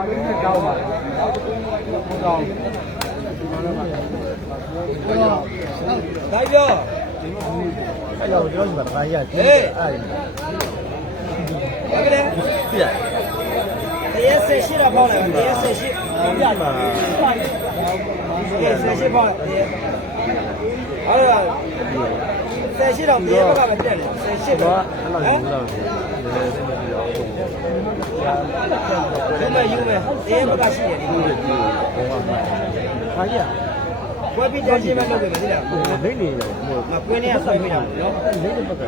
တောင်းပါတောင်းဒါပြောအဲ့တော့ပြောချင်တာဘာကြီးကကျင်းအဲ့ဒါဟုတ်ကဲ့ပြရတရားဆက်ရှိတော့ပေါ့လေတရားဆက်ရှိပြပါတရားဆက်ရှိပေါ့တရားအဲ့ဒါဆက်ရှိတော့မြေဘက်ကပဲတက်တယ်ဆက်ရှိတော့တော့အဲ့လိုမျိုးတော့ ဒီလိုစနေပြီးတော့ဘယ်မှာယူမယ်တရားဘက်ကရှိတယ်ဒီလိုဘာကြီးဝက်ပြီးတက်ချင်းပဲလုပ်ပေးမယ်ဒီလားကလိမ့်နေတယ်ဟိုမကွင်းနေရဆွဲပေးတာနော်လိမ့်တဲ့ဘက်ကပြ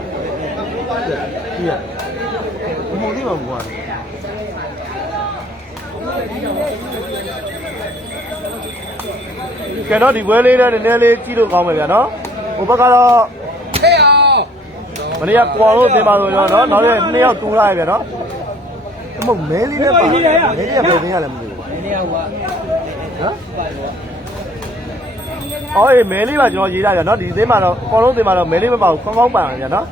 ရဘုံလေးပါကွာကဲတော့ဒီပွဲလေးနဲ့နည်းနည်းလေးကြည့်လို့ကောင်းမယ်ဗျာနော်ဟိုဘက်ကတော့ဟေးအောင် မနေ့ကကွာလို့တင်ပါလို့ရောနော်နောက်ရက်နှစ်ယောက်တူလာရဗျာနော်မဟုတ်မဲလေးနဲ့ပါမဲလေးကဘယ်သိရလဲမသိဘူးဒီနေရာကဟမ်အော်အေးမဲလေးပါကျွန်တော်ရေးထားကြနော်ဒီသင်းမှာတော့အကောင်လုံးသင်းမှာတော့မဲလေးမပါဘူးကောင်းကောင်းပါရဗျာနော်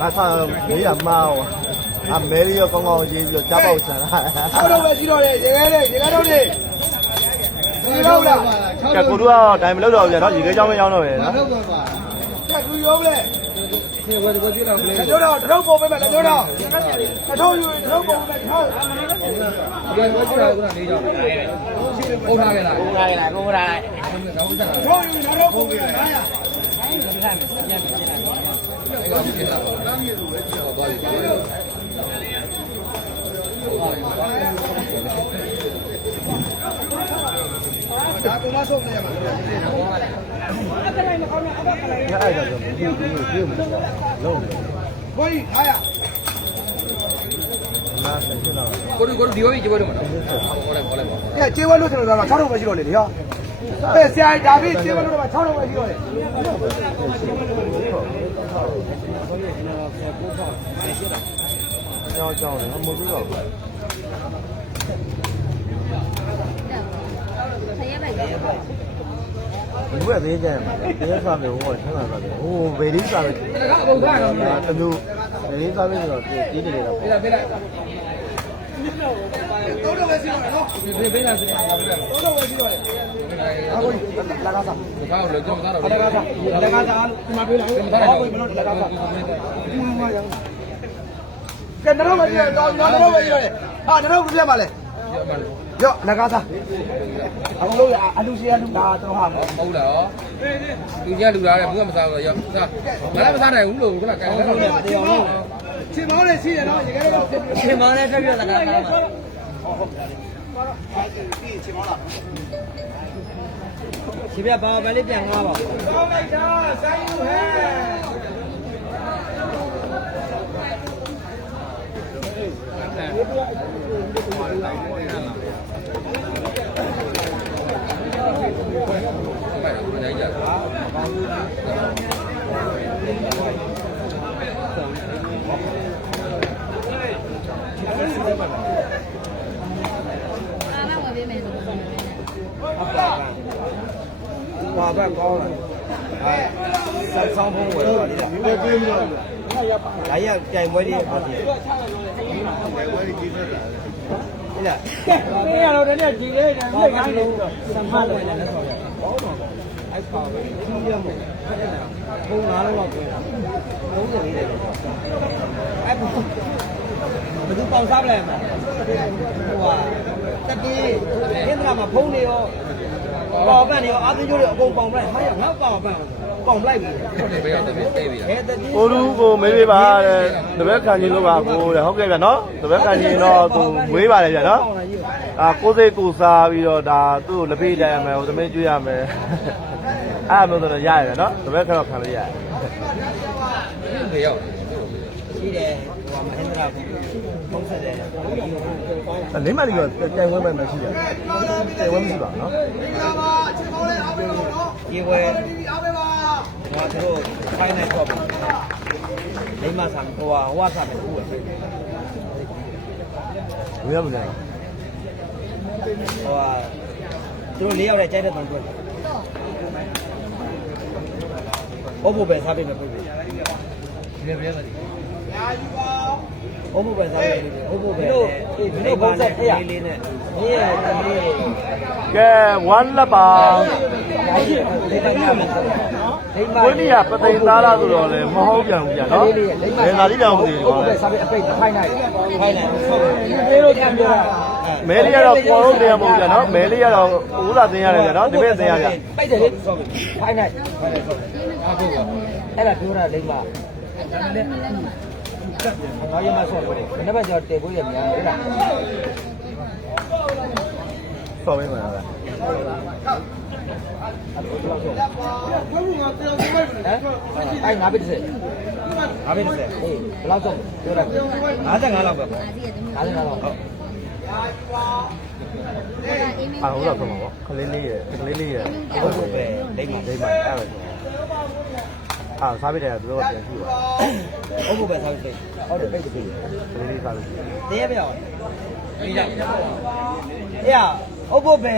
ငါဆာမေးရမှား အမဲလေးရောကောင်းကောင်းရေးပြီးတော့ကြားပေါက်ချန်လာဆောက်တော့ပဲရှိတော့တယ်ရေခဲလေးရေခဲတော့လေဒီတော့လားကဲကိုတို့ကတော့တိုင်မလို့တော့ဗျာနော်ရေခဲချောင်းမရောက်တော့ပဲနော်တက်ကူရောမလဲဒီဝယ်ဒီလောက်လေကျွန်တော်တော့ပုံပေးမယ်ကျွန်တော်အထောက်ယူတော့ပုံပေးမယ်ထောက်ဒီကဘောကြတာကနေကြောင်းပုံထားခဲ့လားပုံထားခဲ့လားပုံထားတော့တက်တာထောက်ယူတော့ပုံပေးမယ်ဟာရ ဒါကမဆုံးနေမှာညအဲ့ဒါကြောင့်ဒီလိုပြေးမလို့လုံးတယ်ဘောကြီးဟာရနားဆက်နေတာကိုတို့ကိုတို့ဒီဝေးကြည့်လို့မနော်ဟောလိုက်ဟောလိုက်ပါအဲကျေးဝဲလို့ကျွန်တော်က6တော့ပဲရှိတော့လေလေဟောအဲဆရာဒါပြီးကျေးဝဲလို့တော့6တော့ပဲရှိတော့လေ ကြောင်းကြောင်းလည်းမဟုတ်တော့ဘူးဆရာပဲလေဘယ်သေးကြမှာလဲတရားစားမယ်ဟိုကဆန်းလာတာဟိုဘယ်လေးစားလဲဒါကပုံထားတော့တမျိုးဘယ်လေးစားလဲဆိုတော့တီးနေတယ်တော့ပြလိုက်ပြလိုက်တော့တော့ပဲရှိတော့လေနော်ပြပြလိုက်စရာပြလိုက်တော့တော့ပဲရှိတော့လေဟာဘောကြီးလာကားစားဘာလို့လဲကြောင်းသားတော့လာကားစားလာကားစားဒီမှာပြေးလာဟောကိုမလို့လာကားစားဒီမှာရအောင် ကဲတော့ပဲရှိတော့တော့တော့ပဲရှိတော့လေဟာတော့ဘူးပြပါလေရော့လာကားစားအခုလို့ရအလူစီအလူဒါတော့ဟာမယ်ဟုတ်လားလူကြီးလူသားတယ်ဘူးကမစားတော့ရောစားမလားမစားနိုင်ဘူးလို့ခုနကကန်တယ်လို့ချင်းမောင်းလေးရှိရတော့ရေခဲတော့ဖြစ်ပြီးရှင်မောင်းနဲ့တက်ပြလာတာပါမှာရှင်ပြပါပါလေးပြန်ငားပါကောင်းလိုက်တာဆိုင်ယူဟဲ့ဟုတ်ကဲ့ကိုနိုင်ကြတယ်အားမဝင်ပေးမယ်လို့ပြောနေတယ်ဟုတ်ပါဘူးဟွာဘက်ကောင်းလာအဲဆက်ဆောင်ဖုံး ဝယ်ပါလိမ့်မယ်ပြေးပြီးတော့ဒါရကြိုင်ပွဲလေးပါတည်းကြို င်ပွဲလေးကြီးသက်တာဟဲ့လားကဲမင်းရတော့တည်းကြည်လေးတယ်လက်ကိုင်းလို့သမားလို့လည်းဆိုရဘောတော့အဲ့ပါပဲကြီးရမို့ဘုံငါးလုံးတော့ပြေးတာ30လေးတယ်အဲ့ဘယ်သူပေါင်စားပလဲမှာဟိုဟာတက်ပြေးအင်္ဒရာမှာဖုံးနေရောပေါင်ပန့်နေရောအာသင်းကျိုးတွေအကုန်ပေါင်ပန့်ဟာရငါပေါင်ပန့်ပေါင် ပလိုက်ပြီဟုတ်တယ်ဘေးရောက်တယ်ဘေးပြေးပြီလားအဲတက်ပြေးကိုလူကိုမေးပေးပါတဲ့တပည့်ခံကြီးလို့ပါကိုတဲ့ဟုတ်ကဲ့ဗျာနော်တပည့်ခံကြီးတော့သူမွေးပါလေဗျာနော်အာကိုစိတ်ကိုစားပြီးတော့ဒါသူ့ကိုလက်ဖေးကြရမယ်ဟိုသမင်းကျွေးရမယ်အဲ့လိုမျိုးဆိုတော့ရရဗျာနော်တပည့်ခံတော့ခံလို့ရတယ်ဘေးရောက်ရှိတယ်ဟိုမဟင်္ဒရာကိုပုံစံတယ်လိမ့်မလီကတိုင်ဝဲပဲမရှိတယ်တိုင်ဝဲမရှိပါဘူးနော်ဒီဝဲအားပေးပါဟိုသူတို့ဖို င်နယ်တော့လိမ္မာဆာဟိုဟာဟိုဟာဆာမယ်ဟုတ်ရဲ့ဝေးရမလဲဟိုဟာသူတို့လေးယောက်နဲ့ကြိုက်တဲ့တောင်တွေ့ဟုတ်ဖို့ပဲစားပေးမယ်ပြည့်ပြည့်ဒီလိုပြရတယ်ဟုတ်ဖို့ပဲစားပေးမယ်ဟုတ်ဖို့ပဲလို့ဒီလိုပုံစံဖျက်လေးနဲ့ဒီရဲ့တမီးကဲဝမ်းလက်ပါဒီပိုင်းရမယ်ဒီ ဝင်းကြီးကပသိမ်သားလားဆိုတော့လေမဟုတ်ပြန်ဘူးဗျာနော်လေသာလေးကြောင်စီဟုတ်ပါကဲ့စားပြီးအပိတ်ထိုင်းနိုင်ဖိုင်နိုင်ဟုတ်ပြေလို့ပြန်ပြောတာမဲလေးကတော့ပေါ်တော့တင်ရမဟုတ်ဗျာနော်မဲလေးကတော့ဦးလာတင်ရတယ်ဗျာနော်ဒီဘက်တင်ရဗျာပိတ်တယ်လေထိုင်းနိုင်ဟုတ်ကဲ့အဲ့ဒါပြောတာလိမ့်မငါရမဆော့တယ်ဘယ်နှဘက်ကျော်တေဖို့ရများလေလားဆော် ပေးမှာဗျာဟမ်အဲ့ငါပိတ်တယ်ငါပဲတစ်ဆက်ဟေးဘယ်လောက်ဆုံးပြောတာ55လောက်ပဲပေါ့အာစီကတမီးအားလုံးတော့ဟုတ်အာဟုတ်တော့ဆုံးပါဗောခလေးလေးရဲ့ခလေးလေးရဲ့ဟုတ်ဖို့ပဲလိမ့်မှာဒိမ့်မှာအဲ့ဒါအာစားပေးတယ်ကသူတို့ကပြန်ကြည့်ပါဟုတ်ဖို့ပဲစားပေးဟုတ်တယ်ပိတ်တယ်ပိတ်တယ်ခလေးလေးစားလို့တရားပြောင်းဒီလိုက် အေးဟုတ်ဖို့ပဲ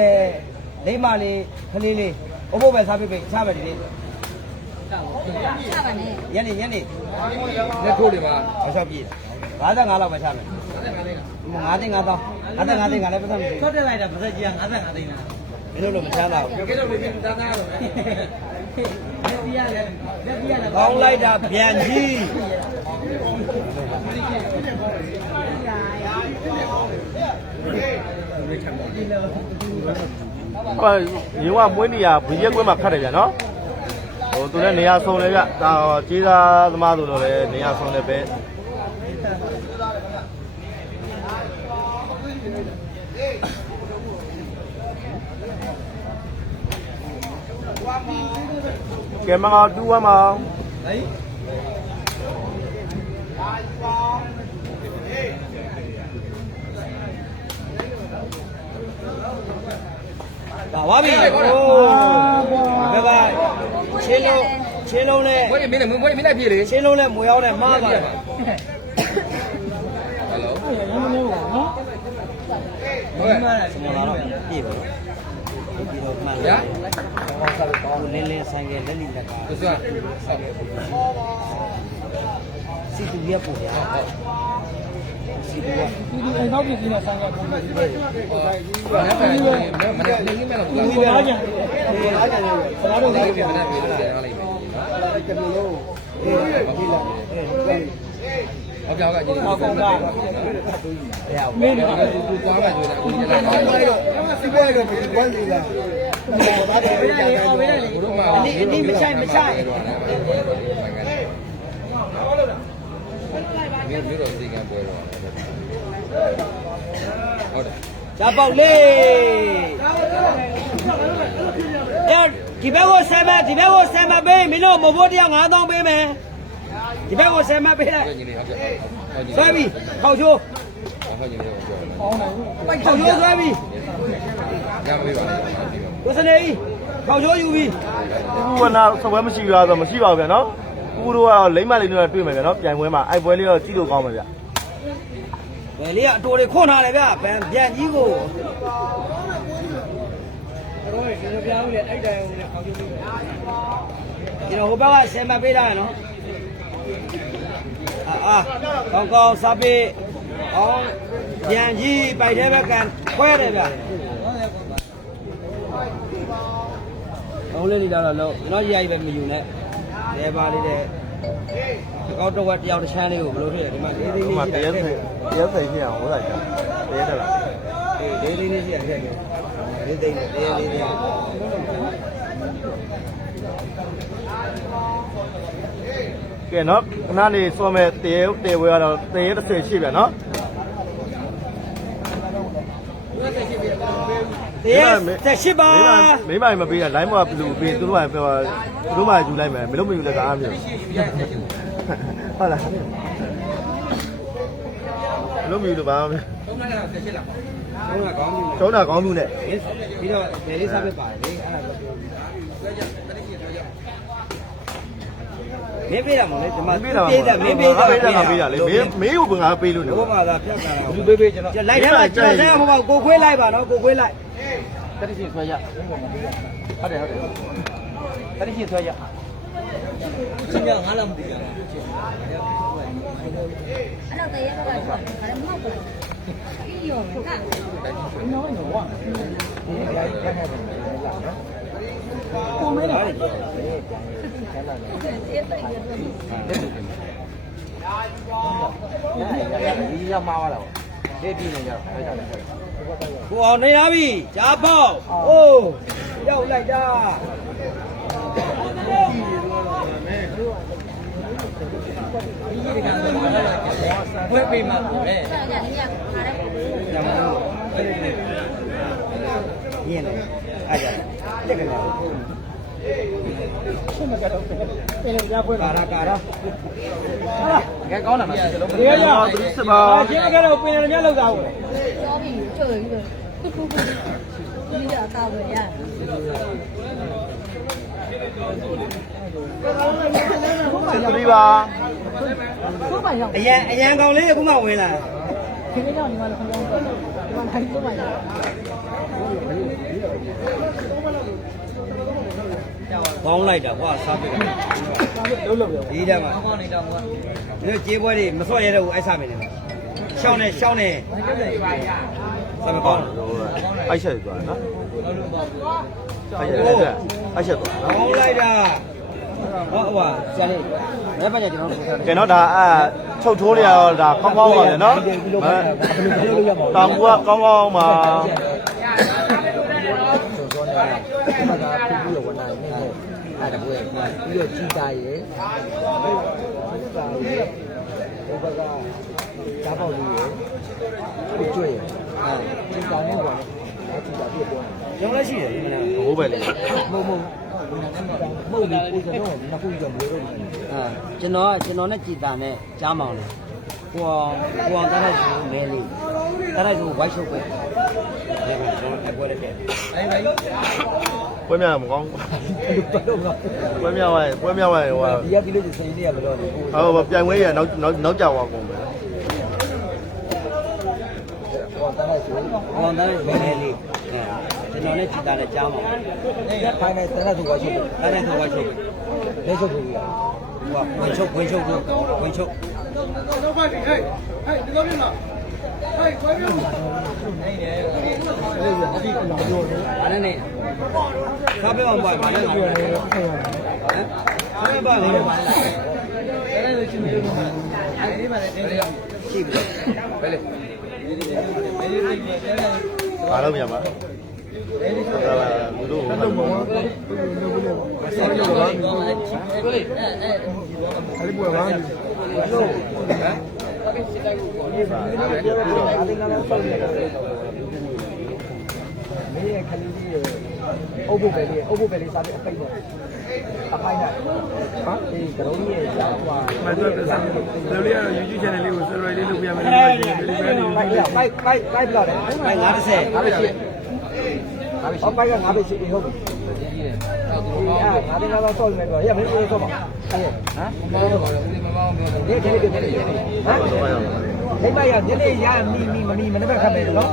လိမ့်မလေးခလေးလေးဟုတ်ဖို့ပဲစားပေးပေးစားပဲဒီလေးစားပါနဲ့ညနေညနေလက်ထိုးတွေပါမဆောက်ပြည့်55လောက်ပဲစားမယ်5သိန်း5000 55သိန်းကလည်းပတ်သက်မရှိထွက်တက်လိုက်တာပါသက်ကြီးက55သိန်းလားဘူးမင်းတို့လိုမချမ်းသာဘူးကဲတော့ပြန်သားသားတော့လက်ပြရလဲလက်ပြရလဲကောင်းလိုက်တာပြန်ကြီး ဟိုရေဝမွေးနေရဘီရက်ကွဲမှာခတ်တယ်ဗျာနော်ဟိုသူလည်းနေရာဆုံးလဲဗျဒါကြေးသားသမားဆိုတော့လည်းနေရာဆုံးလဲပဲကဲမငါတူဝမ်းမအောင် ဒါဝါပြီဟိုဘယ်ပါချင်းလုံးချင်းလုံးနဲ့ဘယ်မင်းလည်းမင်းမင်းလည်းပြေးလေချင်းလုံးနဲ့မွေရောက်နဲ့မားသွားတယ်ဟယ်လိုဟုတ်ကဲ့စမလာတော့ပြည့်ပါဒီတော့မှန်ရဟောစားကောင်းလင်းလင်းဆိုင်ကလက်လီလက်ကဘုရားဟုတ်စီတူရပို့ရ စီတူရဘာလဲမင်းမင်းမင်းတော့ဘူးဒီအားကြဒီအားကြလေစကားတော့လားဒီပြန်ပြန်မလာနဲ့ပြီပြေးလားလို့ပြန်လာလိမ့်မယ်ကပြေလို့အေးဒီလာအေးဟုတ်ကဲ့ဟုတ်ကဲ့ညီလေးဟောကောင်းတာရအောင်မင်းသူသူသွားမှဆိုတာအခုညီလေးကောင်းပါတော့စီးပွားရေးတော့ဒီဝမ်းလေးလားဘာတယ်ဘယ်လိုလဲဘယ်လိုလဲဘုရားမ မျိုးမျိုးတော့စီကံပွဲတော့ဟုတ်တယ်ဇာပေါက်လေးအဲဒီဘက်ကိုဆမ်းမဒီဘက်ကိုဆမ်းမပေးမင်းတို့မဘိုးတရား9000ပေးမယ်ဒီဘက်ကိုဆမ်းမပေးလိုက်ညီလေးဟုတ်ကဲ့ဟုတ်ညီဆွဲပြီခေါက်ချိုးဟုတ်ညီလေးပြောခေါက်ချိုးဆွဲပြီရမပေးပါနဲ့ကိုစနေကြီးခေါက်ချိုးယူပြီဥဝနာစပွဲမရှိရဆိုမရှိပါဘူးဗျာနော် ဥတို့ကတော့လိမ့်မလေးတို့တွေ့မယ်ဗျာနော်ပြိုင်ပွဲမှာအိုက်ပွဲလေးတော့ကြည့်လို့ကောင်းပါဗျာဘယ်လေးကအတိုးတွေခွန်းထားတယ်ဗျဗန်ပြန်ကြီးကိုတော့ကျွန်တော်ပြောင်းလေအဲ့တိုင်ကိုလည်းခေါင်းကျိုးပြီးကျွန်တော်ဟိုဘက်ကဆမ်းမပေးထားရနော်အာအာကောင်းကောင်းစားပေးအောင်ပြန်ကြီးပိုက်တဲ့ဘက်ကန်ခွဲတယ်ဗျအောင်လေးလေးလာတော့လို့ကျွန်တော်ကြီးကြီးပဲမယူနဲ့ လဲပါလေးတဲ့ကောက်တော့ဝက်တယောက်တစ်ချမ်းလေးကိုဘယ်လိုဖြစ်လဲဒီမှာလေးလေးဒီလေးမှာတရှိရက်တယ်စိတရက်စိဖြစ်အောင်ဟောတာကြာတရက်တက်လာလေးလေးလေးရှိတယ်လေးသိန်းလေးလေးလေးကဲနော်ခဏနေစောမဲ့တရက်တေဝဲကတော့တရက်30ရှိဗျာနော် တရားတက်ရှိပါမိမမပေးတာ line မှာဘလူးပေးသူတို့ကပြောသူတို့မှယူလိုက်မယ်မလို့မယူလည်းကအားမျိုးဟုတ်လားမလို့မယူတော့ဘာမှသုံးလိုက်တာဆက်ရှင်းလားဟုတ်ကဲ့ကောင်းပြီကျောင်းတာကောင်းမှုနဲ့ပြီးတော့ဘယ်လေးစားပဲပါတယ်လေအဲ့ဒါတော့မင်းပေးတာမဟုတ်လေဒီမှာပေးတာပေးတာမင်းပေးတာပေးတာပေးတာလေမင်းမင်းကိုငါပေးလို့နေဘုရားသာဖြတ်တာလူပေးပေးကျွန်တော်လိုက်ထဲမှာကျော်ဆဲဟိုမှာကိုခွေးလိုက်ပါနော်ကိုခွေးလိုက် တတိရှိဆွဲရဟုတ်တယ်ဟုတ်တယ်တတိရှိဆွဲရချင်းကငါလည်းမသိကြဘူးအဲ့တော့တရေဘက်ကဆိုဒါလည်းမဟုတ်ဘူးပြီးရောကနော်နော်ဝါကိုမဲနော်တေးတိတ်ရတယ်ဒီရောက်မှာပါလားဒီပြည်နေကြတော့အဲ့ဒါကို အောင်နေလာပြီကြားပေါက်အိုးရောက်လိုက်တာဒီကြီးကလည်းဘွဲပေးမှာပေါ့လေအဲ့ဒါကြီးကခါတဲ့ပုံညမလို့ရင်းနေအားကြတက်ကြတယ်ရှင်းမကတော့ပြန်ရပွဲ ကာရာကာရာကဲကောင်းတာမရှိသလိုဒီကသူစစ်ပါရှင်းကတော့ပင်ရမြလောက်တာဟုတ်ကျော်ပြီးကျွတ်ပြီးတော့ဒီကအသာပဲရဒီပါဟုတ်ပါရောက်အရန်အရန်ကောင်လေးအခုမှဝင်လာဒီနေ့တော့ဒီမှာလည်းခဏတော့ဒီမှာထိုင်တော့ပါရောက် ကောင်းလိုက်တာကွာစားပြတာလုံးလုံးဒီတက်မှာကောင်းနေတော့ကွာဒီကြေးပွဲတွေမဆွတ်ရတဲ့ဘူးအဲ့စားမယ်နဲ့ရှောင်းနေရှောင်းနေစားမကောင်းအိုက်ချက်သွားနော်လို့လို့ပါဘူးအိုက်ချက်အိုက်ချက်သွားနော်ကောင်းလိုက်တာဟောဟွာဆရာလေးဘယ်ပတ်ကြကျွန်တော်တို့ဆက်ကဲတော့ဒါအဲချုပ်ထိုးနေရတော့ဒါကောင်းကောင်းပါလေနော်တောင်ကူကကောင်းကောင်းပါ အဲ့ဒါဘွ ယ်ပြီးတော့ကြီးသားရဲ့ဟိုဘက်ကကြားပေါက်လေးရဲ့ကိုကျွဲ့ရဲ့အဲကြီးကောင်းနေပါလေအဲ့ဒီကပြည့်တော့ကျွန်တော်လည်းရှိတယ်ဒီမနေ့ဘိုးပဲလေမုံမုံမုံလေးကိုကျွန်တော်ကနှစ်ခုကြောင့်ဘယ်လိုလဲအာကျွန်တော်ကကျွန်တော်နဲ့ကြည်တာနဲ့ကြားမောင်လေကိုအောင်ကိုအောင်တားလိုက်ဆိုမဲလေးတားလိုက်ဆိုဝိုက်ရှုပ်ပဲဒီမှာကျွန်တော်အပွဲတက်တယ်အဲ့ဒါကြီး ပွဲမြမကောင်းဘယ်လိုတော့ပွဲမြဝိုင်းပွဲမြဝိုင်းဟိုဒီကဒီလိုစင်နေရမလို့ဟိုပြိုင်ဝဲရနောက်နောက်နောက်ကြသွားကုန်ပဲဟောတားလိုက်ဆိုကိုအောင်တားလိုက်မဲလေးအဲကျွန်တော်နဲ့ကြည်တာနဲ့ကြားမောင်ဖိုင်နေတန်းသူကရှိတယ်တားလိုက်ဆိုဝိုက်ရှုပ်လက်ချုပ်ကိုရဟိုဝင်ချုပ်ဝင်ချုပ်ဝင်ချုပ်အဲ့ဒါနဲ့ စားပြအောင်ပါပါလေဟမ်စားပြပါလေအဲ့ဒါလို့ချင်းမျိုးပါအဲ့ဒီမှာလည်းတင်းတယ်ရှိပြီဘယ်လေဘာလို့မြမှာဒါပါသူတို့ဟိုမှာအဲ့ဒီပွဲပါ မင်းရဲ့ခလေးကြီးရဲ့အုပ်ဖို့ပဲလေးအုပ်ဖို့ပဲလေးစားပြီးအပိတ်နဲ့အပိုင်းနဲ့ဟာဒီကရုံးကြီးရဲ့ကျောင်းဟွာမတော်တဲ့စားတယ်လေးကတော့ YouTube channel လေးကို subscribe လေးလုပ်ပြမယ်လို့ပြောတယ်ဘယ်လိုပဲနေပိုက်ပိုက်ပိုက်ပိုက်တော့တယ်ဘယ်90ငါပဲရှိငါပဲရှိဟောပိုက်ကငါပဲရှိဟုတ်ပြီအာငါတင်ကတော့ဆော့နေတော့ရမင်းတို့ဆော့ပါအဲ့ဟမ်ဘာလို့ပါလဲဦးလေးမမောင်းပြောတယ်ဒီဒီဒီဟမ် ဒီမရညနေရမီမီမမီမနေ့ကခတ်မယ်နော်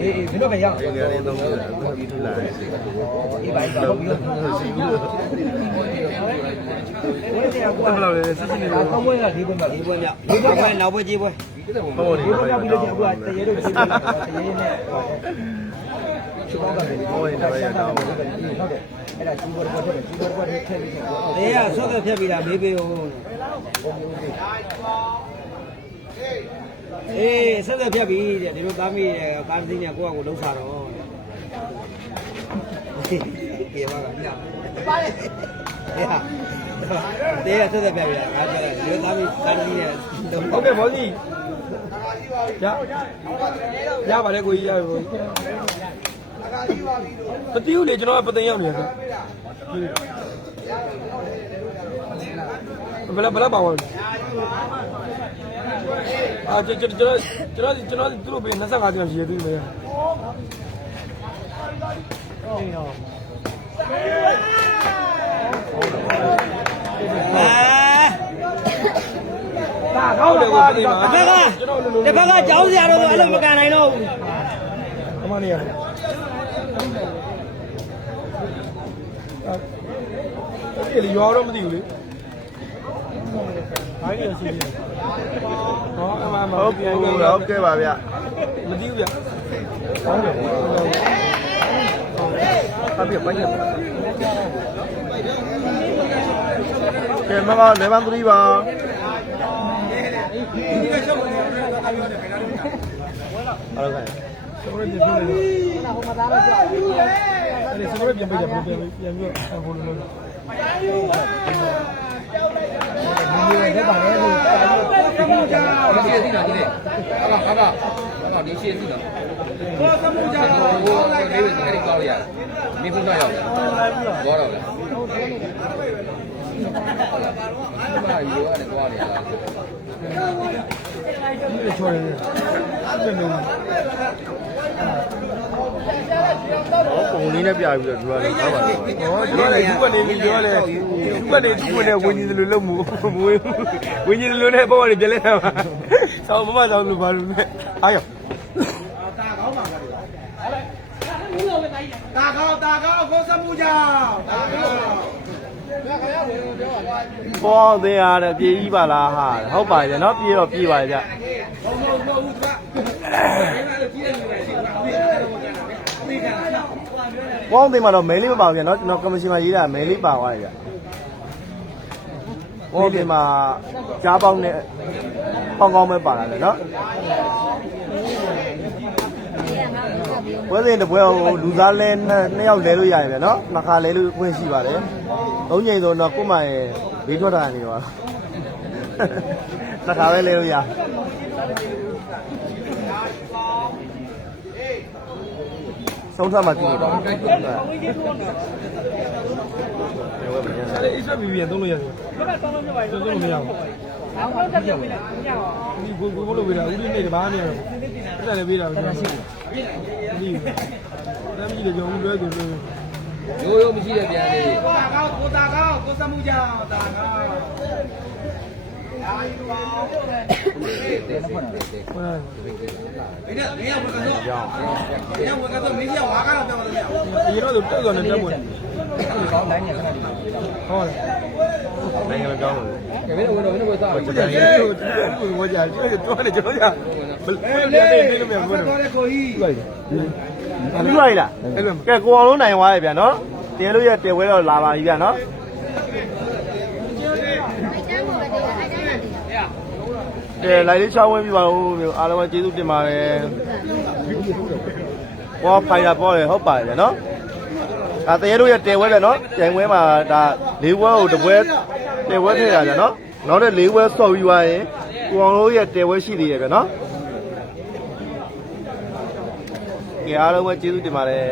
အေးအေးမင်းတို့ပဲရအောင်ငယ်လေးသုံးနေတာအခုပြီးထလာတယ်ဒီပါတော့ပြီးတော့ဝိသေကွာဘယ်လိုလဲစစ်စစ်နေဒါလို့ကောင်းပွဲကဒီပွဲမှာဒီပွဲမြောက်ဒီပွဲနောက်ပွဲကြီးပွဲဟောဒီဒီပွဲကပြီးလို့ကျတော့တရေတို့ဒီပွဲတရေနဲ့ချူတော့တယ်ဟောဒီတော့ရတော့ဟုတ်တယ်အဲ့ဒါချူဘောတော့တယ်ချူဘောတော့တယ်ထည့်ပြီးတော့တေးရဆွတ်သက်ဖြတ်ပြီးတာမေးပေးဦး အေးဆက်သက်ဖြတ်ပြီးတဲ့ဒီလိုသားမိတဲ့ကားသိနေကိုယ့်အကိုလှုပ်စားတော့ကေပါကညပါတယ်တေးရဆက်သက်ဖြတ်ပြီးတာငါပြောတယ်ဒီလိုသားမိကားသိနေလှုပ်ဟုတ်ကဲ့ဘောကြီးရရပါတယ်ကိုကြီးရပါဘူးတတိယလေကျွန်တော်ကပသိမ်ရောက်နေတယ်ဘယ်လာဘယ်လာပါဝင် အာကျွန်တော်ကျွန်တော်ကျွန်တော်ကျွန်တော်သူ့လိုပဲ25ကျင်းရှိရသေးတယ်အာဒါကောင်းတယ်ကွာဒီတစ်ဖက်ကတစ်ဖက်ကကြောင်းစရာတော့အဲ့လိုမကန်နိုင်တော့ဘူးအမနေရတယ်ဒီလေရွာတော့မသိဘူးလေဘာကြီးရရှိသေး ဟောအမှန်မှဟုတ်ကဲ့ဟုတ်ကဲ့ပါဗျမသိဘူးဗျဟုတ်တယ်အပြပိုင်းရကဲမမလေမန်3ပါဟုတ်ကဲ့ဆိုရပြန်ပြန်လေဟိုမှာသားတော့ကြာအဲ့ဒီဆိုရပြန်ပြန်ပြန်ပြန်ပြန်ပြီးဘိုးလုံး ဒီလိုနဲ့ပါလေလို့ဒီကြာဒီရှိသိတာဒီလေဟာဟာဟာဟာဒီရှိသိတာဘောစမှုကြတော့ဘောလေးပဲဒီကိကောက်ရမင်းဖုန်းတော့ရောက်ဘောတော့လားဘာယူရတယ်သွားတယ်လားဒီလိုချော်တယ်ပြန် ပုံလေးနဲ့ပြပြီးတော့သူကလည်းထားပါတယ်ဟောဒီကလည်းဒီကနေပြီးပြောလဲဒီကနေဒီကနေဝင်းကြီးလိုလုံးမို့မဝင်းဝင်းကြီးလိုနဲ့ပေါ့ကနေပြလဲတာပါဆောင်းမမဆောင်းလိုပါလို့နဲ့အားရောတာကောင်းပါလားတာကောင်းတာကောင်းကိုစမှုကြောင်တာကောင်းပေါ်သေးရတဲ့ပြေးကြီးပါလားဟာဟုတ်ပါရဲ့เนาะပြေးတော့ပြေးပါရဲ့ဗျဟုတ်ဟုတ်ဟုတ်သူက ပေါင်းသေးမှာတော့မဲလေးမပါဘူးဗျနော်ကျွန်တော်ကမရှင်မှာရေးတာမဲလေးပါသွားတယ်ဗျပေါင်းသေးမှာကြားပေါင်းနဲ့ပေါင်းကောင်းပဲပါလာတယ်နော်ပွဲစဉ်တစ်ပွဲဟိုလူသားလဲနှစ်ယောက်လဲလို့ရရင်ဗျနော်နှစ်ခါလဲလို့ခွင့်ရှိပါတယ်သုံးချိန်ဆိုတော့ကို့မရဲ့ဘေးထွက်တာနေပါနှစ်ခါပဲလဲလို့ရ ဆုံးသတ်မှသိရပါဘူးအဲ့ဒါအိဆွဲဘီဘီရသုံးလို့ရတယ်ဘက်ကသုံးလို့ပြပါရင်သုံးလို့မရဘူးအောင်တော့တက်ပြမလားမရပါဘူးဒီကိုကိုလို့ပေးတာဦးလေးနေတယ်ဘာနေရတော့အဲ့ဒါလည်းပေးတာပဲရှိတယ်ဒီတမ်းကြီးတွေကြောင့်ဦးလွဲကုန်လို့ရိုးရိုးမရှိတဲ့ပြန်လေးကိုကောင်းကိုတာကောင်းကိုစမှုကြောင်တာကောင်း ဒီတော့တက်စော်နဲ့တက်ဝင်ကောင်းတိုင်းနေခဏဒီဟုတ်တယ်နိုင်ငံကောင်းတယ်ကဲဘယ်လိုဝင်တော့ဘယ်လိုစားလဲကျွန်တော်တို့ကြာကျွေးတော့တယ်ကျွန်တော်ကြာဘယ်လိုလဲဘယ်လိုလဲဘယ်လိုလဲခေါ်ကြီးတွေ့တယ်တွေ့လားကဲကိုအောင်လုံးနိုင်သွားရပြန်နော်တဲလို့ရတဲဝဲတော့လာပါပြီဗျာနော် ကဲလိုက်လေးချောင်းဝဲပြပါဦးမျိုးအားလုံးပဲကျေးဇူးတင်ပါတယ်ဘောဖိုင်တာပေါ်တယ်ဟုတ်ပါတယ်ဗျနော်ဒါတဲလို့ရဲ့တဲဝဲပဲနော်ကြိုင်ဝဲမှာဒါလေးဝဲကိုတပွဲတဲဝဲထည့်ရဗျနော်နောက်တဲ့လေးဝဲဆော့ပြီးသွားရင်ကိုအောင်လုံးရဲ့တဲဝဲရှိသေးရဲ့ဗျနော်ကဲအားလုံးပဲကျေးဇူးတင်ပါတယ်